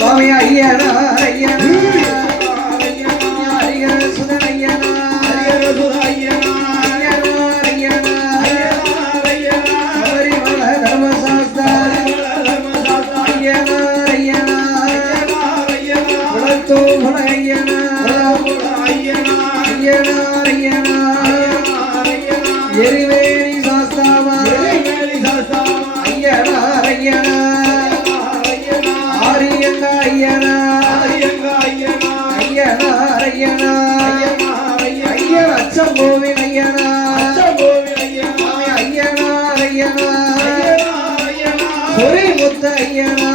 சுவாமி ஐயனா ஐயனா ஹரிஹர சுதன் ஐயனா ஹரிஹர சுத ஐயனா ஐயனா ஐயனா ஹரிமல தர்மசாஸ்தா ஐயனா ஐயனா குலத்தோ குல ஐயனா ஐயனா ஐயனா எரிவேணி சாஸ்தாவா ஐயனா ஐயனா ஆரியங்கா ஐயனா ஐயனா ஐயனா ஐயர் அச்சம் கோவில் ஐயனா ஐயனா ஐயனா சொரி முத்த ஐயனா